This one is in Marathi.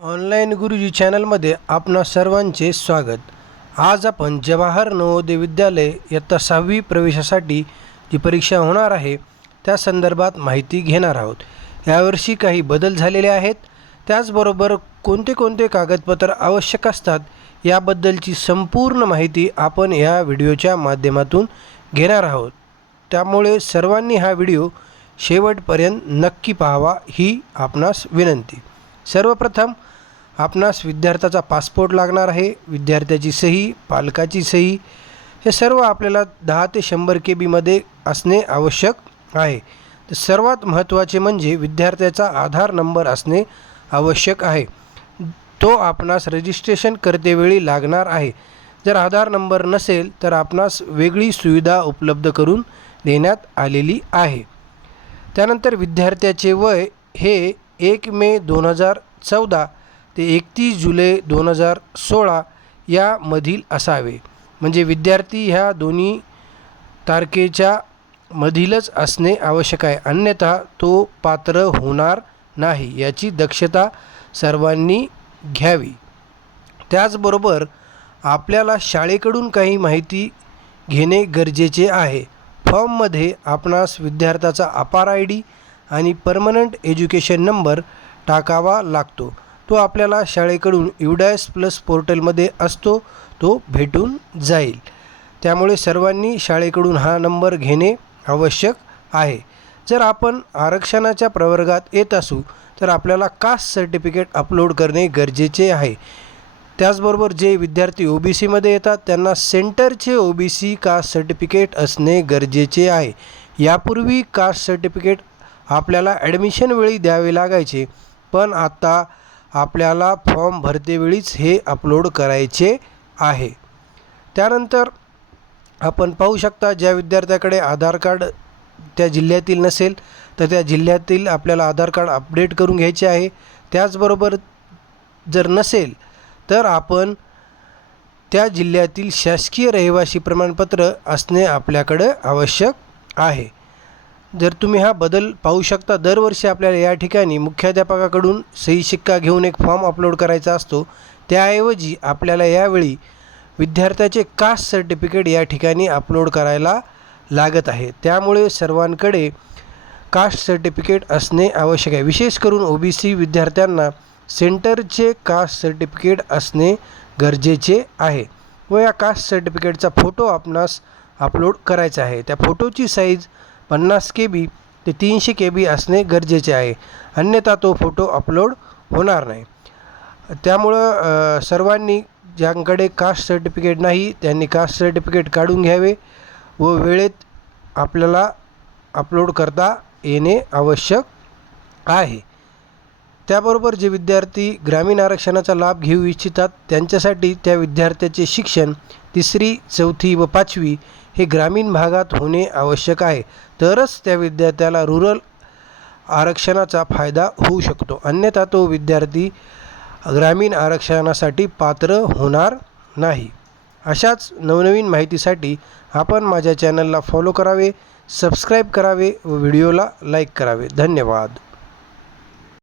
ऑनलाईन गुरुजी चॅनलमध्ये आपणा सर्वांचे स्वागत. आज आपण जवाहर नवोदय विद्यालय इयत्ता सहावी प्रवेशासाठी जी परीक्षा होणार आहे त्या संदर्भात माहिती घेणार आहोत. यावर्षी काही बदल झालेले आहेत. त्याचबरोबर कोणते कोणते कागदपत्र आवश्यक असतात याबद्दलची संपूर्ण माहिती आपण या व्हिडिओच्या माध्यमातून घेणार आहोत. त्यामुळे सर्वांनी हा व्हिडिओ शेवटपर्यंत नक्की पाहावा ही आपणास विनंती. सर्वप्रथम आपणास विद्यार्थ्याचा पासपोर्ट लागणार आहे विद्यार्थ्याची सही पालकाची सही हे सर्व आपल्याला दहा ते शंभर के बीमध्ये असणे आवश्यक आहे. तर सर्वात महत्त्वाचे म्हणजे विद्यार्थ्याचा आधार नंबर असणे आवश्यक आहे. तो आपणास रजिस्ट्रेशन करतेवेळी लागणार आहे. जर आधार नंबर नसेल तर आपणास वेगळी सुविधा उपलब्ध करून देण्यात आलेली आहे. त्यानंतर विद्यार्थ्याचे वय हे एक मे दोन हजार चौदा ते एकतीस जुलै दोन हजार सोळा यामधील असावे. म्हणजे विद्यार्थी ह्या दोन्ही तारखेच्या मधीलच असणे आवश्यक आहे. अन्यथा तो पात्र होणार नाही याची दक्षता सर्वांनी घ्यावी. त्याचबरोबर आपल्याला शाळेकडून काही माहिती घेणे गरजेचे आहे. फॉर्ममध्ये आपणास विद्यार्थ्याचा अपार आय डी आणि परमनंट एज्युकेशन नंबर टाकावा लागतो. तो आपल्याला शाळेकडून युडायस प्लस पोर्टलमध्ये असतो तो भेटून जाईल. त्यामुळे सर्वांनी शाळेकडून हा नंबर घेणे आवश्यक आहे. जर आपण आरक्षणाच्या प्रवर्गात येत असू तर आपल्याला कास्ट सर्टिफिकेट अपलोड करणे गरजेचे आहे. त्याचबरोबर जे विद्यार्थी ओ बी सीमध्ये येतात त्यांना सेंटरचे O B C caste certificate असणे गरजेचे आहे. यापूर्वी कास्ट सर्टिफिकेट आपल्याला ॲडमिशन वेळी द्यावे लागायचे. पण आता आपल्याला फॉर्म भरतेवेळीच हे अपलोड करायचे आहे. त्यानंतर आपण पाहू शकता ज्या विद्यार्थ्याकडे आधार कार्ड त्या जिल्ह्यातील नसेल तर त्या जिल्ह्यातील आपल्याला आधार कार्ड अपडेट करून घ्यायचे आहे. त्याचबरोबर जर नसेल तर आपण त्या जिल्ह्यातील शासकीय रहिवासी प्रमाणपत्र असणे आपल्याकडं आवश्यक आहे. जर तुम्ही हा बदल पाहू शकता दरवर्षी आपल्याला या ठिकाणी मुख्याध्यापकाकडून सही शिक्का घेऊन एक फॉर्म अपलोड करायचा असतो. त्याऐवजी आपल्याला यावेळी विद्यार्थ्याचे कास्ट सर्टिफिकेट या ठिकाणी अपलोड करायला लागत आहे. त्यामुळे सर्वांकडे कास्ट सर्टिफिकेट असणे आवश्यक आहे. विशेष करून ओ बी सी विद्यार्थ्यांना सेंटरचे कास्ट सर्टिफिकेट असणे गरजेचे आहे व या कास्ट सर्टिफिकेटचा फोटो आपणास अपलोड करायचा आहे. त्या फोटोची साईज पन्नास के बी ते तीनशे के बी असणे गरजेचे आहे. अन्यथा तो फोटो अपलोड होणार नाही. त्यामुळं सर्वांनी ज्यांकडे कास्ट सर्टिफिकेट नाही त्यांनी कास्ट सर्टिफिकेट काढून घ्यावे व वेळेत आपल्याला अपलोड करता येणे आवश्यक आहे. त्याबरोबर जे विद्यार्थी ग्रामीण आरक्षणाचा लाभ घेऊ इच्छितात त्यांच्यासाठी त्या विद्यार्थ्याचे शिक्षण तिसरी चौथी व पाचवी हे ग्रामीण भागात होणे आवश्यक आहे. तरच त्या विद्यार्थ्याला रुरल आरक्षणाचा फायदा होऊ शकतो. अन्यथा तो विद्यार्थी ग्रामीण आरक्षणासाठी पात्र होणार नाही. अशाच नवनवीन माहितीसाठी आपण माझ्या चॅनलला फॉलो करावे सबस्क्राईब करावे व व्हिडिओला लाईक करावे. धन्यवाद.